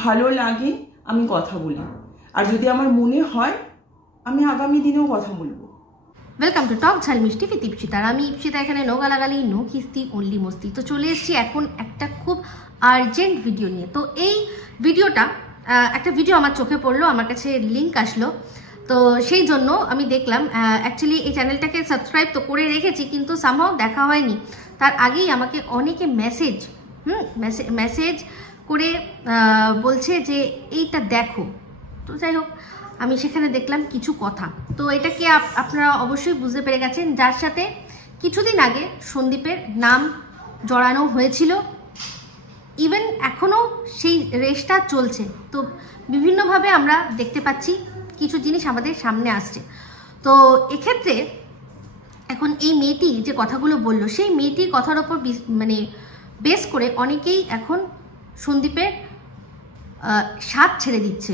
ভালো লাগে আমি কথা বলি, আর যদি আমার মনে হয় আমি আগামী দিনেও কথা বলবো। ওয়েলকাম টু টক ঝাল মিষ্টি উইথ ইপসিতা। আর আমি ইপসিতা, এখানে নো গালাগালি, নো কিস্তি, অনলি মস্তি। তো চলে এসেছি এখন একটা খুব আর্জেন্ট ভিডিও নিয়ে। তো এই ভিডিওটা একটা ভিডিও আমার চোখে পড়লো, আমার কাছে লিঙ্ক আসলো, তো সেই জন্য আমি দেখলাম। অ্যাকচুয়ালি এই চ্যানেলটাকে সাবস্ক্রাইব তো করে রেখেছি, কিন্তু সামহাও দেখা হয়নি। তার আগেই আমাকে অনেকে মেসেজ করে বলছে যে এইটা দেখো। তো যাই হোক, আমি সেখানে দেখলাম কিছু কথা। তো এটাকে আপনারা অবশ্যই বুঝতে পেরে গেছেন, যার সাথে কিছুদিন আগে সন্দীপের নাম জড়ানো হয়েছিল। ইভেন এখনও সেই রেসটা চলছে। তো বিভিন্নভাবে আমরা দেখতে পাচ্ছি কিছু জিনিস আমাদের সামনে আসছে। তো এক্ষেত্রে এখন এই মেয়েটি যে কথাগুলো বলল, সেই মেয়েটির কথার ওপর বেস করে অনেকেই এখন সন্দীপের স্বাদ ছেড়ে দিচ্ছে।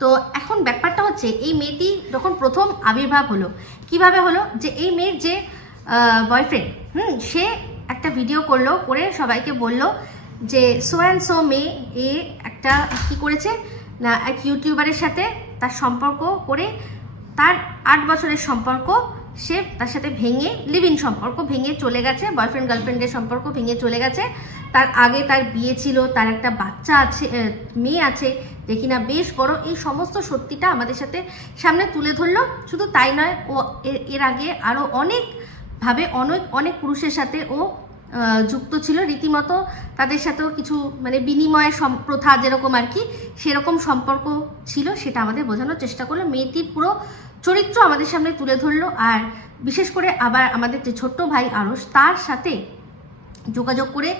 তো এখন ব্যাপারটা হচ্ছে, এই মেয়েটি যখন প্রথম আবির্ভাব হলো, কিভাবে হলো, যে এই মেয়ের যে বয়ফ্রেন্ড সে একটা ভিডিও করলো, করে সবাইকে বলল যে সো অ্যান্ড সো মেয়ে এ একটা কি করেছে না, এক ইউটিউবারের সাথে তার সম্পর্ক করে, তার 8 বছরের সম্পর্ক সে তার সাথে ভেঙে, লিভ ইন সম্পর্ক ভেঙে চলে গেছে, বয়ফ্রেন্ড গার্লফ্রেন্ডের সম্পর্ক ভেঙে চলে গেছে। তার আগে তার বিয়ে ছিল, তার একটা বাচ্চা আছে, মেয়ে আছে, যে কিনা বেশ বড়। এই সমস্ত সত্যিটা আমাদের সাথে সামনে তুলে ধরলো। শুধু তাই নয়, ও এর আগে আরও অনেকভাবে অনেক পুরুষের সাথে ও যুক্ত ছিল, রীতিমতো তাদের সাথেও কিছু বিনিময়ের প্রথা যেরকম আর কি, সেরকম সম্পর্ক ছিল। সেটা আমাদের বোঝানোর চেষ্টা করলো, মেয়েটির পুরো চরিত্র আমাদের সামনে তুলে ধরলো। আর বিশেষ করে আবার আমাদের যে ছোট্ট ভাই আরশ, তার সাথে যোগাযোগ করে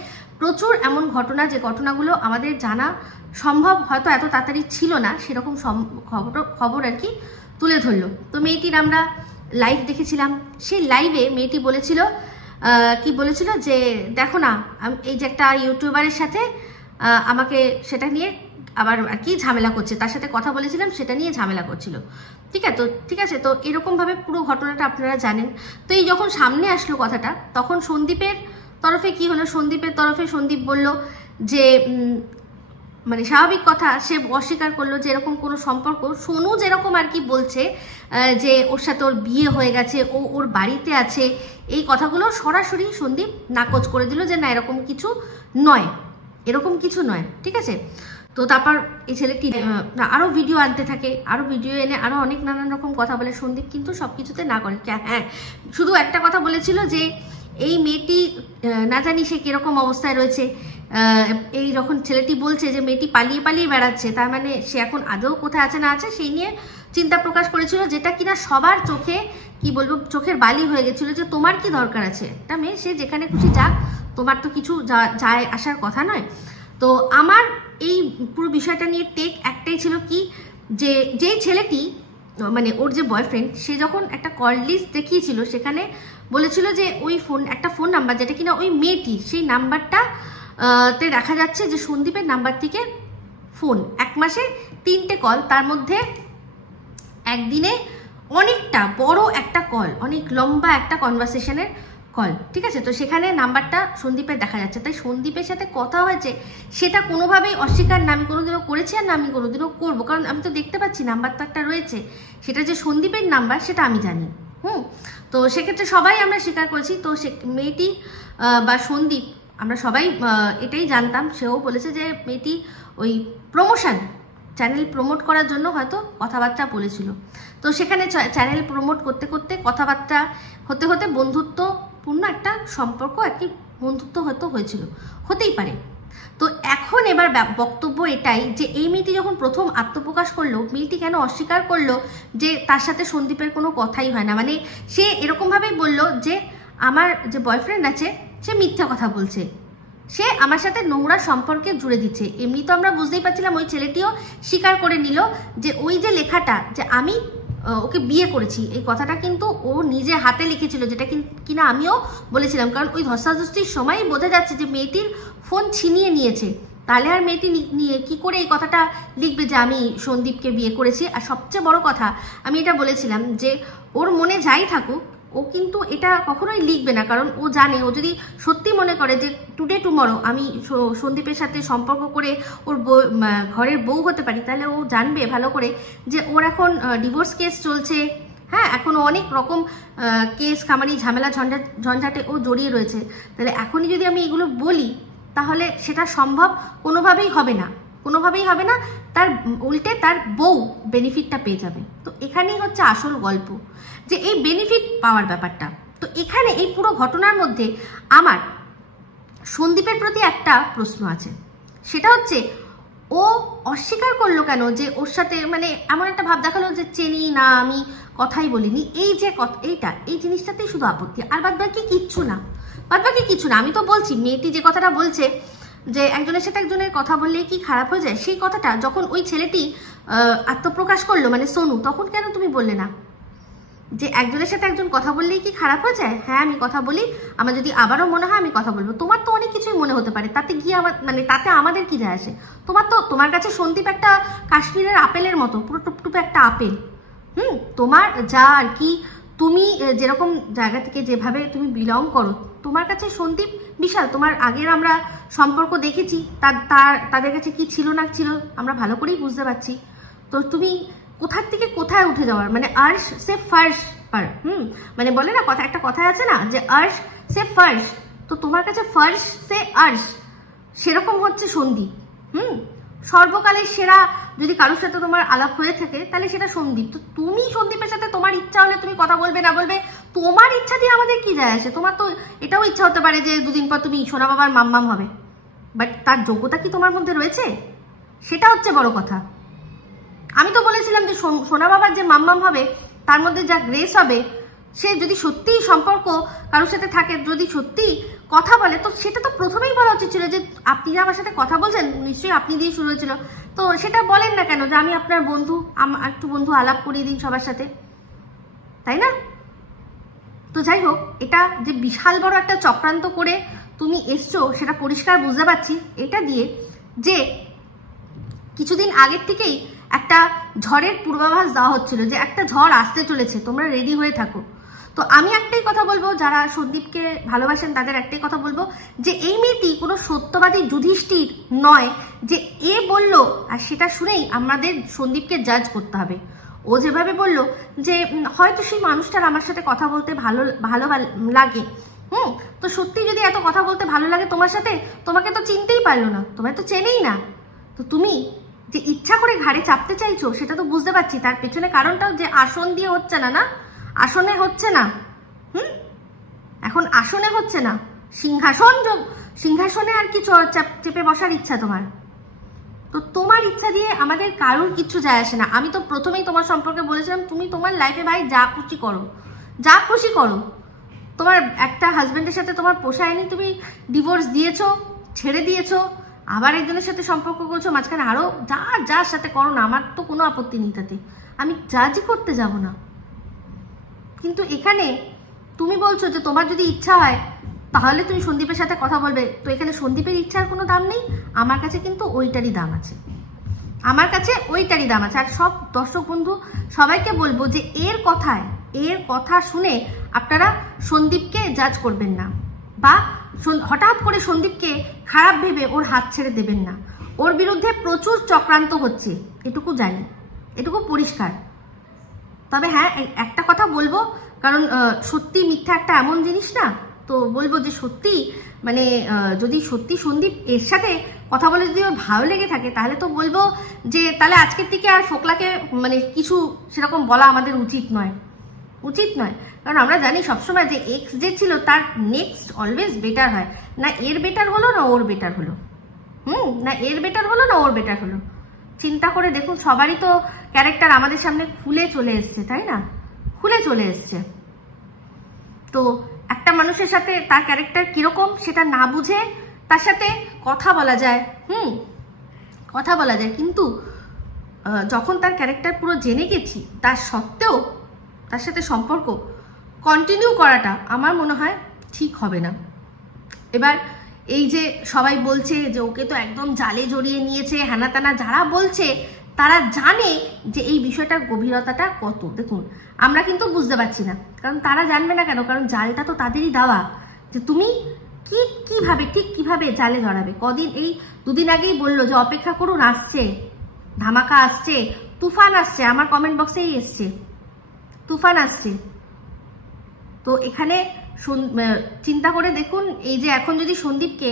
প্রচুর এমন ঘটনা, যে ঘটনাগুলো আমাদের জানা সম্ভব হয়তো এত তাড়াতাড়ি ছিল না, সেরকম খবর আর কি তুলে ধরলো। তো মেয়েটির আমরা লাইভ দেখেছিলাম। সেই লাইভে মেয়েটি বলেছিল যে দেখো না, এই যে একটা ইউটিউবারের সাথে আমাকে সেটা নিয়ে আবার আর কি ঝামেলা করছে, তার সাথে কথা বলেছিলাম, সেটা নিয়ে ঝামেলা করছিল। ঠিক আছে। তো এরকমভাবে পুরো ঘটনাটা আপনারা জানেন। তো এই যখন সামনে আসলো কথাটা, তখন সন্দীপের তরফে কি হলো, সন্দীপ বলল যে স্বাভাবিক কথা, সে অস্বীকার করলো যে এরকম কোনো সম্পর্ক, সোনু যেরকম আর কি বলছে যে ওর সাথে ওর বিয়ে হয়ে গেছে, ও ওর বাড়িতে আছে, এই কথাগুলো সরাসরি সন্দীপ নাকচ করে দিল যে না, এরকম কিছু নয়। ঠিক আছে। তো তারপর এই ছেলেটি আরও ভিডিও আনতে থাকে, আরও ভিডিও এনে আরও অনেক নানান রকম কথা বলে। সন্দীপ কিন্তু সব কিছুতে না করে। হ্যাঁ, শুধু একটা কথা বলেছিল যে এই মেয়েটি না জানি সে কীরকম অবস্থায় রয়েছে। এই যখন ছেলেটি বলছে যে মেয়েটি পালিয়ে বেড়াচ্ছে, তার মানে সে এখন আদৌ কোথায় আছে না আছে সেই নিয়ে চিন্তা প্রকাশ করেছিল, যেটা কিনা সবার চোখে চোখের বালি হয়ে গেছিল। যে তোমার কি দরকার আছে, একটা মেয়ে সে যেখানে খুশি যাক, তোমার তো কিছু যায় আসার কথা নয়। তো আমার এই পুরো বিষয়টা নিয়ে টেক একটাই ছিল, কি যে যেই ছেলেটি ওর যে বয়ফ্রেন্ড, সে যখন একটা কল লিস্ট দেখিয়েছিল, সেখানে বলেছিল যে ওই একটা ফোন নাম্বার, যেটা কিনা ওই মেয়েটির, সেই নাম্বারটা তে দেখা যাচ্ছে যে সন্দীপের নাম্বার থেকে ফোন 1 মাসে 3টে কল, তার মধ্যে একদিনে অনেকটা বড় একটা কল, অনেক লম্বা একটা কনভারসেশনের কল। ঠিক আছে। তো সেখানে নাম্বারটা সন্দীপের দেখা যাচ্ছে। তাই সন্দীপের সাথে কথা হয়েছে, সেটা কোনোভাবেই অস্বীকার না আমি কোনোদিনও করেছি, আর না আমি কোনোদিনও করবো, কারণ আমি তো দেখতে পাচ্ছি নাম্বার তো একটা রয়েছে, সেটা যে সন্দীপের নাম্বার সেটা আমি জানি। তো সেক্ষেত্রে সবাই আমরা স্বীকার করেছি। তো সে মেয়েটি বা সন্দীপ, আমরা সবাই এটাই জানতাম, সেও বলেছে যে মেয়েটি ওই চ্যানেল প্রমোট করার জন্য হয়তো কথাবার্তা বলেছিল। তো সেখানে চ্যানেল প্রমোট করতে করতে, কথাবার্তা হতে বন্ধুত্বপূর্ণ একটা সম্পর্ক আর কি, বন্ধুত্ব হয়তো হয়েছিল, হতেই পারে। তো এখন এবার বক্তব্য এটাই, যে এই মেয়েটি যখন প্রথম আত্মপ্রকাশ করলো, মেয়েটি কেন অস্বীকার করলো যে তার সাথে সন্দীপের কোনো কথাই হয় না। সে এরকমভাবেই বলল যে আমার যে বয়ফ্রেন্ড আছে সে মিথ্যা কথা বলছে, সে আমার সাথে নোংরা সম্পর্কে জুড়ে দিচ্ছে। এমনি তো আমরা বুঝতেই পারছিলাম, ওই ছেলেটিও স্বীকার করে নিল যে ওই যে লেখাটা, যে আমি ওকে বিয়ে করেছি, এই কথাটা কিন্তু ও নিজে হাতে লিখেছিল, যেটা কিনা আমিও বলেছিলাম। কারণ ওই ধস্তাধস্তির সময় বোঝা যাচ্ছে যে মেয়েটির ফোন ছিনিয়ে নিয়েছে। তাহলে আর মেয়েটি নিয়ে কি করে এই কথাটা লিখবে যে আমি সন্দীপকে বিয়ে করেছি। আর সবচেয়ে বড় কথা, আমি এটা বলেছিলাম যে ওর মনে যাই থাকুক, ও কিন্তু এটা কখনোই লিখবে না, কারণ ও জানে ও যদি সত্যি মনে করে যে টুডে টুমরো আমি সন্দীপের সাথে সম্পর্ক করে ওর ঘরের বউ হতে পারি, তাহলে ও জানবে ভালো করে যে ওর এখন ডিভোর্স কেস চলছে, হ্যাঁ, এখন অনেক রকম কেস কামারি ঝামেলা ঝঞ্ঝাটে ও জড়িয়ে রয়েছে। তাহলে এখনই যদি আমি এগুলো বলি তাহলে সেটা সম্ভব কোনোভাবেই হবে না, কোনোভাবেই হবে না। তার উল্টে তার বউ বেনিফিটটা পেয়ে যাবে। তো এখানেই হচ্ছে আসল গল্প, যে এই বেনিফিট পাওয়ার ব্যাপারটা। তো এখানে এই পুরো ঘটনার মধ্যে আমার সন্দীপের প্রতি একটা প্রশ্ন আছে, সেটা হচ্ছে ও অস্বীকার করলো কেন যে ওর সাথে, মানে এমন একটা ভাব দেখালো যে চেনি না, আমি কথাই বলিনি। এই যে এই জিনিসটাতেই শুধু আপত্তি, আর বাদ বাকি কিচ্ছু না, বাদ বাকি কিছু না। আমি তো বলছি, মেয়েটি যে কথাটা বলছে যে একজনের সাথে একজনের কথা বললেই কি খারাপ হয়ে যায়, সেই কথাটা যখন ওই ছেলেটি আত্মপ্রকাশ করলো, মানে সোনু, তখন কেন তুমি বললে না যে একজনের সাথে একজন কথা বললেই কি খারাপ হয়ে যায়? হ্যাঁ, আমি কথা বলি, আমার যদি আবারও মনে হয় আমি কথা বলবো। তোমার তো অনেক কিছুই মনে হতে পারে, তাতে গিয়ে মানে তাতে আমাদের কি যায় আসে? তোমার কাছে সন্দীপ একটা কাশ্মীরের আপেলের মতো, পুরো টুপটুপে একটা আপেল। তোমার যা আর কি, তুমি যেরকম জায়গা থেকে যেভাবে তুমি বিলং করো, তোমার কাছে সন্দীপ বিশাল। তোমার আগের আমরা সম্পর্ক দেখেছি, তাদের কাছে কি ছিল না ছিল আমরা ভালো করেই বুঝতে পারছি। তো তুমি কোথার থেকে কোথায় উঠে যাওয়ার, মানে আর্শ সে ফার্স্ট পার, মানে বলে না একটা কথা আছে না যে আর্শ সে ফার্স্ট, তো তোমার কাছে ফার্স্ট সে আর্শ, সেরকম হচ্ছে সন্দীপ। সর্বকালের সেরা যদি কারোর সাথে তোমার আলাপ হয়ে থাকে তাহলে সেটা সন্দীপ। তো তুমি সন্দীপের সাথে তোমার ইচ্ছা হলে তুমি কথা বলবে না বলবে, তোমার ইচ্ছা দিয়ে আমাদের কি যায় আসে? তোমার তো এটাও ইচ্ছা হতে পারে যে দুদিন পর তুমি সোনা বাবার মাম্মাম হবে, বাট তার যোগ্যতা কি তোমার মধ্যে রয়েছে? সেটা হচ্ছে বড় কথা। আমি তো বলেছিলাম যে সোনা বাবার যে মাম্মাম হবে তার মধ্যে যা গ্রেস হবে, সে যদি সত্যিই সম্পর্ক কারোর সাথে থাকে, যদি সত্যি কথা বলে, তো সেটা তো প্রথমেই বলা উচিত ছিল যে আপনি যে আমার সাথে কথা বলছেন, নিশ্চয়ই আপনি দিয়ে শুরু হয়েছিল। তো সেটা বলেন না কেন যে আমি আপনার বন্ধু, একটু বন্ধু আলাপ করিয়ে দিন সবার সাথে, তাই না? তো যাই হোক, এটা যে বিশাল বড় একটা চক্রান্ত করে তুমি এসছো সেটা পরিষ্কার বুঝতে পারছি এটা দিয়ে, যে কিছুদিন আগের থেকেই একটা ঝড়ের পূর্বাভাস দেওয়া হচ্ছিল যে একটা ঝড় আসতে চলেছে, তোমরা রেডি হয়ে থাকো। তো আমি একটাই কথা বলবো, যারা সন্দীপকে ভালোবাসেন তাদের একটাই কথা বলবো, যে এই মেয়েটি কোনো সত্যবাদী যুধিষ্ঠির নয় যে এ বলল আর সেটা শুনেই আমাদের সন্দীপকে জাজ করতে হবে। ও যেভাবে বলল যে হয়তো সেই মানুষটার আমার সাথে কথা বলতে ভালো লাগে, তো সত্যি যদি এত কথা বলতে ভালো লাগে তোমার সাথে, তোমাকে তো চিনতেই পারলো না, তোমায় তো চেনেই না। তো তুমি যে ইচ্ছা করে ঘাড়ে চাপতে চাইছো সেটা তো বুঝতে পারছি, তার পেছনে কারণটাও যে আসন দিয়ে হচ্ছে না, আসনে হচ্ছে না, এখন আসনে হচ্ছে না, সিংহাসনে আর কি চেপে বসার ইচ্ছা তোমার। তো তোমার ইচ্ছা দিয়ে আমাদের কারোর কিচ্ছু যায় আসে না। আমি তো প্রথমেই তোমার সম্পর্কে বলেছিলাম, তুমি তোমার লাইফে ভাই যা খুশি করো, যা খুশি করো। তোমার একটা হাজবেন্ডের সাথে তোমার পোষায়নি, তুমি ডিভোর্স দিয়েছো, ছেড়ে দিয়েছো, আবার একজনের সাথে সম্পর্ক করছো, মাঝখানে আরো যার সাথে করো না, আমার তো কোনো আপত্তি নেই তাতে, আমি জাজই করতে যাব না। কিন্তু এখানে তুমি বলছো যে তোমার যদি ইচ্ছা হয় তাহলে তুমি সন্দীপের সাথে কথা বলবে। তো এখানে সন্দীপের ইচ্ছার কোনো দাম নেই, আমার কাছে কিন্তু ওইটারই দাম আছে, আমার কাছে ওইটারই দাম আছে। আর সব দর্শক বন্ধু সবাইকে বলবো যে এর কথা শুনে আপনারা সন্দীপকে জাজ করবেন না, বা হঠাৎ করে সন্দীপকে খারাপ ভেবে ওর হাত ছেড়ে দেবেন না। ওর বিরুদ্ধে প্রচুর চক্রান্ত হচ্ছে, এটুকু জানি, এটুকু পরিষ্কার। তবে হ্যাঁ, একটা কথা বলবো, কারণ সত্যি মিথ্যা একটা এমন জিনিস না, তো বলবো যে সত্যি মানে যদি সত্যি সন্দীপ এর সাথে কথা বলে যদি ওর ভালো লেগে থাকে, তাহলে তো বলবো যে তাহলে আজকের থেকে আর ফোকলাকে মানে কিছু সেরকম বলা আমাদের উচিত নয়। কারণ আমরা জানি সবসময় যে এক্স যে ছিল তার নেক্সট অলওয়েজ বেটার হয়, না এর বেটার হলো না ওর বেটার হলো, না এর বেটার হলো না ওর বেটার হলো। চিন্তা করে দেখুন, সবারই তো ক্যারেক্টার আমাদের সামনে খুলে চলে এসছে, তাই না? খুলে চলে এসছে। তো একটা মানুষের সাথে তার ক্যারেক্টার কিরকম সেটা না বুঝে তার সাথে কথা বলা যায়, কথা বলা যায়, কিন্তু যখন তার ক্যারেক্টার পুরো জেনে গেছি তার সত্ত্বেও তার সাথে সম্পর্ক কন্টিনিউ করাটা আমার মনে হয় ঠিক হবে না। এবার এই যে সবাই বলছে যে ওকে তো একদম জালে জড়িয়ে নিয়েছে হ্যানা ত্যানা, যারা বলছে তারা জানে যে এই বিষয়টার গভীরতাটা কত। দেখুন, আমরা কিন্তু বুঝতে পারছি না, কারণ তারা জানবে না কেন, কারণ জালটা তো তাদেরই দেওয়া, যে তুমি কিভাবে ঠিক কিভাবে জালে ধরাবে। এই 2 দিন আগেই বললো যে অপেক্ষা করুন, আসছে ধামাকা, আসছে তুফান, আসছে, আমার কমেন্ট বক্সেই এসছে তুফান আসছে। তো এখানে চিন্তা করে দেখুন, এই যে এখন যদি সন্দীপকে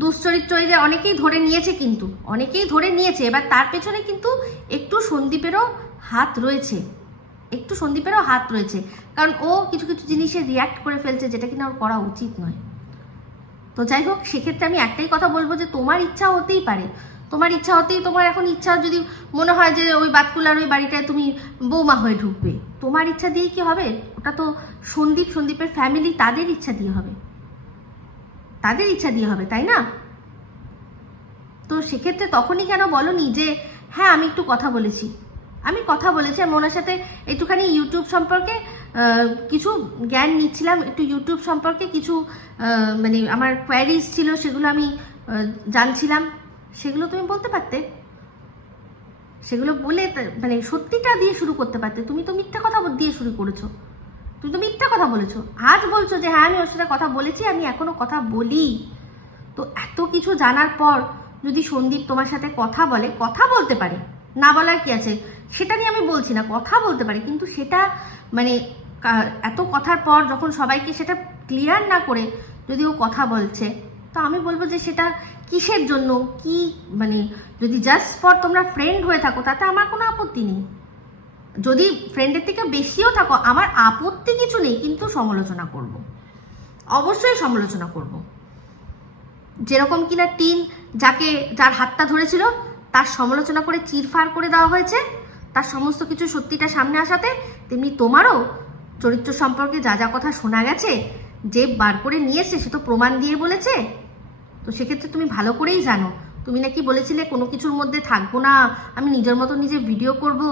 দুশ্চরিত্র, এই যে অনেকেই ধরে নিয়েছে, কিন্তু অনেকেই ধরে নিয়েছে, এবার তার পেছনে কিন্তু একটু সন্দীপেরও হাত রয়েছে, কারণ ও কিছু কিছু জিনিসে রিয়াক্ট করে ফেলছে যেটা কিনা ওর করা উচিত নয়। তো যাই হোক, সেক্ষেত্রে আমি একটাই কথা বলবো যে তোমার ইচ্ছা হতেই পারে, তোমার এখন ইচ্ছা যদি মনে হয় যে ওই বাতকুলার ওই বাড়িটায় তুমি বৌমা হয়ে ঢুকবে, তোমার ইচ্ছা দিয়ে কি হবে? ওটা তো সন্দীপের ফ্যামিলি, তাদের ইচ্ছা দিয়ে হবে, তাই না? তো সেক্ষেত্রে তখনই কেন বলনি যে হ্যাঁ আমি একটু কথা বলেছি, আমি ওনার সাথে একটুখানি ইউটিউব সম্পর্কে কিছু জ্ঞান নিচ্ছিলাম, একটু ইউটিউব সম্পর্কে কিছু মানে আমার কোয়ারিজ ছিল, সেগুলো আমি জানছিলাম, সেগুলো তুমি বলতে পারতে, সেগুলো বলে মানে সত্যিটা দিয়ে শুরু করতে পারতে। তুমি তো মিথ্যা কথা দিয়ে শুরু করেছো, তুমি তো মিথ্যা কথা বলেছো, আজ বলছো যে হ্যাঁ আমি ওর সাথে কথা বলেছি, আমি এখনো কথা বলি। তো এত কিছু জানার পর যদি সন্দীপ তোমার সাথে কথা বলে, কথা বলতে পারে, না বলার কি আছে, সেটা নিয়ে আমি বলছি না, কথা বলতে পারে, কিন্তু সেটা মানে এত কথার পর যখন সবাইকে সেটা ক্লিয়ার না করে যদি ও কথা বলছে, তো আমি বলবো যে সেটা কিসের জন্য, কি মানে যদি জাস্ট ফর তোমরা ফ্রেন্ড হয়ে থাকো তাতে আমার কোনো আপত্তি নেই, যদি ফ্রেন্ডের থেকে বেশিও থাকো আমার আপত্তি কিছু নেই, কিন্তু সমালোচনা করব, অবশ্যই সমালোচনা করব। যেরকম কিনা যার হাতটা ধরেছিল তার সমালোচনা করে চিরফার করে দেওয়া হয়েছে, তার সমস্ত কিছু সত্যিটা সামনে আসাতে, তেমনি তোমারও চরিত্র সম্পর্কে যা যা কথা শোনা গেছে, যে বার করে নিয়েছে সে তো প্রমাণ দিয়ে বলেছে। তো সেক্ষেত্রে তুমি ভালো করেই জানো, তুমি নাকি বলেছিলে কোনো কিছুর মধ্যে থাকবো না, আমি নিজের মতো নিজে ভিডিও করব,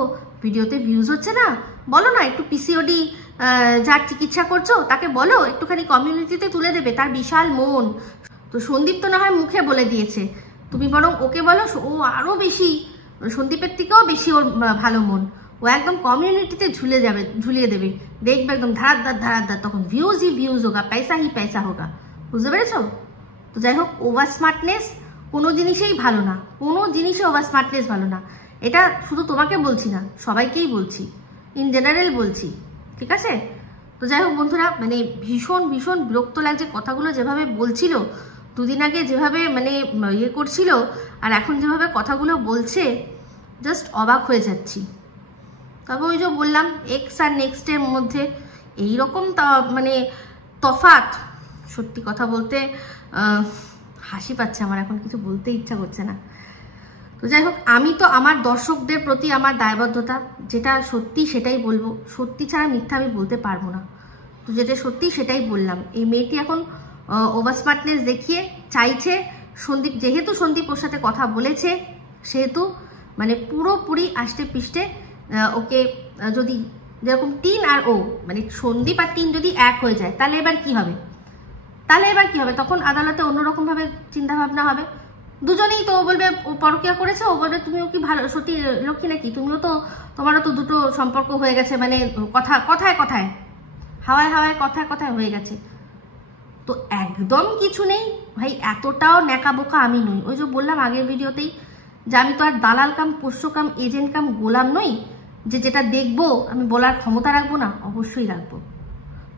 ভিডিওতে ভিউজ হচ্ছে না, বলো না একটু পিসিওডি যার চিকিৎসা করছো তাকে বলো একটুখানি কমিউনিটিতে তুলে দেবে, তার বিশাল মন। তো সন্দীপ তো না হয় মুখে বলে দিয়েছে, তুমি বরং ওকে বলো, ও আরো বেশি, সন্দীপের থেকেও বেশি ওর ভালো মন, ও একদম কমিউনিটিতে ঝুলিয়ে দেবে, দেখবে একদম ধারাদার, তখন ভিউজই ভিউজ হোগা, পয়সা হি পয়সা হোগা, বুঝতে পেরেছো? তো যাই হোক, ওভার স্মার্টনেস কোনো জিনিসেই ভালো না, কোনো জিনিসে ওভার স্মার্টনেস ভালো না, এটা শুধু তোমাকে বলছি না, সবাইকেই বলছি, ইন জেনারেল বলছি, ঠিক আছে? তো যাই হোক বন্ধুরা, মানে ভীষণ ভীষণ বিরক্ত লাগছে কথাগুলো, যেভাবে বলছিল 2 দিন আগে, যেভাবে মানে ইয়ে করছিল, আর এখন যেভাবে কথাগুলো বলছে, জাস্ট অবাক হয়ে যাচ্ছি। তবে ওই যে বললাম, এক্স আর নেক্সটের মধ্যে এইরকম মানে তফাৎ, সত্যি কথা বলতে হাসি পাচ্ছে আমার, এখন কিছু বলতে ইচ্ছা করছে না। তো যাই হোক, আমি তো আমার দর্শকদের প্রতি আমার দায়বদ্ধতা, যেটা সত্যি সেটাই বলবো, সত্যি ছাড়া মিথ্যা আমি বলতে পারবো না। তো যেটা সত্যি সেটাই বললাম। এই মেয়েটি এখন ওভার স্মার্টনেস দেখিয়ে চাইছে সন্দীপ, যেহেতু সন্দীপ ওর সাথে কথা বলেছে, সেহেতু মানে পুরোপুরি আষ্টে পিষ্টে ওকে, যদি যেরকম টিন আর ও মানে সন্দীপ আর টিন যদি এক হয়ে যায়, তাহলে এবার কি হবে? তখন আদালতে অন্যরকম ভাবে চিন্তা ভাবনা হবে। দুজনেই তো, ও বলবে ও পরকিয়া করেছে, ও বলবে তুমিও কি ভালো সত্যি লক্ষ্মী নাকি, তোমারও তো দুটো সম্পর্ক হয়ে গেছে, মানে কথায় হাওয়ায় কথায় হয়ে গেছে। তো একদম কিছু নেই ভাই, এতটাও ন্যাকা বোকা আমি নই। ওই যে বললাম আগের ভিডিওতেই যে আমি তো আর দালাল কাম পোষ্য কাম এজেন্ট কাম গোলাম নই, যে যেটা দেখবো আমি বলার ক্ষমতা রাখবো না, অবশ্যই রাখবো।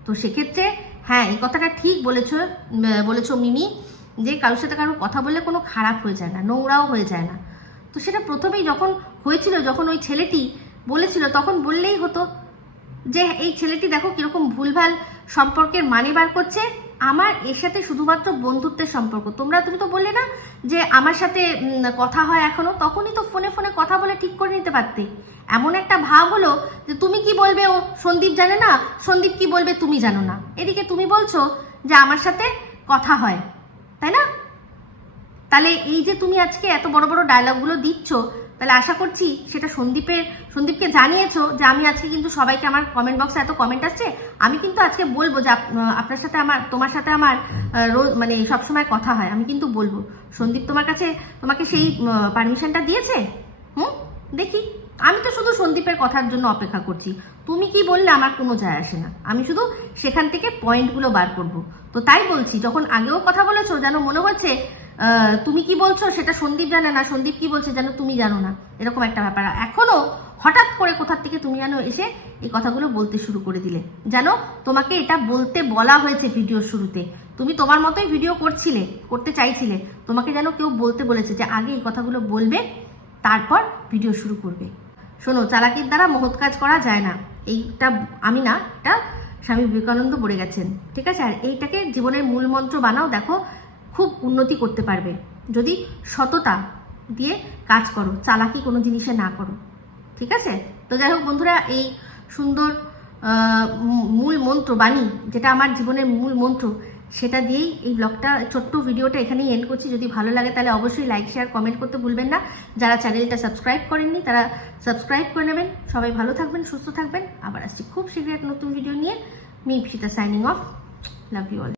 তো সেক্ষেত্রে হ্যাঁ, এই কথাটা ঠিক বলেছো মিমি, যে কারোর সাথে কারোর কথা বললে কোনো খারাপ হয়ে যায় না, নোংরাও হয়ে যায় না। তো সেটা প্রথমেই যখন হয়েছিল, যখন ওই ছেলেটি বলেছিল, তখন বললেই হতো যে এই ছেলেটি দেখো কিরকম ভুলভাল সম্পর্কের মানে বার করছে, আমার এর সাথে শুধুমাত্র বন্ধুত্বের সম্পর্ক। তুমি তো বললে না যে আমার সাথে কথা হয় এখনো, তখনই তো ফোনে কথা বলে ঠিক করে নিতে পারতে। এমন একটা ভাব হলো যে তুমি কি বলবে ও সন্দীপ জানে না, সন্দীপ কি বলবে তুমি জানো না, এদিকে তুমি বলছো যে আমার সাথে কথা হয়, তাই না? তাহলে এই যে তুমি আজকে এত বড় বড় ডায়লগগুলো দিচ্ছ, তাহলে আশা করছি সেটা সন্দীপকে জানিয়েছো যে আমি আজকে কিন্তু সবাইকে, আমার কমেন্ট বক্সে এত কমেন্ট আসছে, আমি কিন্তু আজকে বলবো যে আপনার সাথে তোমার সাথে আমার মানে সবসময় কথা হয়, আমি কিন্তু বলবো। সন্দীপ তোমাকে সেই পারমিশনটা দিয়েছে? দেখি, আমি তো শুধু সন্দীপের কথার জন্য অপেক্ষা করছি, তুমি কি বললে আমার কোনো যায় আসে না, আমি শুধু সেখান থেকে পয়েন্টগুলো বার করব। তো তাই বলছি, যখন আগেও কথা বলেছো যেন মনে হচ্ছে তুমি কি বলছো সেটা সন্দীপ জানে না, সন্দীপ কি বলছে যেন তুমি জানো না, এরকম একটা ব্যাপার। এখনো হঠাৎ করে কোথার থেকে তুমি যেন এসে এই কথাগুলো বলতে শুরু করে দিলে, যেন তোমাকে এটা বলতে বলা হয়েছে ভিডিওর শুরুতে। তুমি তোমার মতোই ভিডিও করতে চাইছিলে, তোমাকে যেন কেউ বলতে বলেছে যে আগে এই কথাগুলো বলবে তারপর ভিডিও শুরু করবে। শোনো, চালাকির দ্বারা মহৎ কাজ করা যায় না, এইটা আমি না, এটা স্বামী বিবেকানন্দ বলে গেছেন, ঠিক আছে? আর এইটাকে জীবনের মূল মন্ত্র বানাও, দেখো খুব উন্নতি করতে পারবে যদি সততা দিয়ে কাজ করো, চালাকি কোনো জিনিসে না করো, ঠিক আছে? তো যাই হোক বন্ধুরা, এই সুন্দর মূল মন্ত্র বাণী, যেটা আমার জীবনের মূল মন্ত্র, সেটা দিয়েই এই ব্লগটা, ছোট্ট ভিডিওটা এখানেই এন্ড করছি। যদি ভালো লাগে তাহলে অবশ্যই লাইক শেয়ার কমেন্ট করতে ভুলবেন না। যারা চ্যানেলটা সাবস্ক্রাইব করেননি তারা সাবস্ক্রাইব করে নেবেন। সবাই ভালো থাকবেন, সুস্থ থাকবেন। আবার আসছি খুব শীঘ্রই এক নতুন ভিডিও নিয়ে। Me Ipsita signing off. Love you all.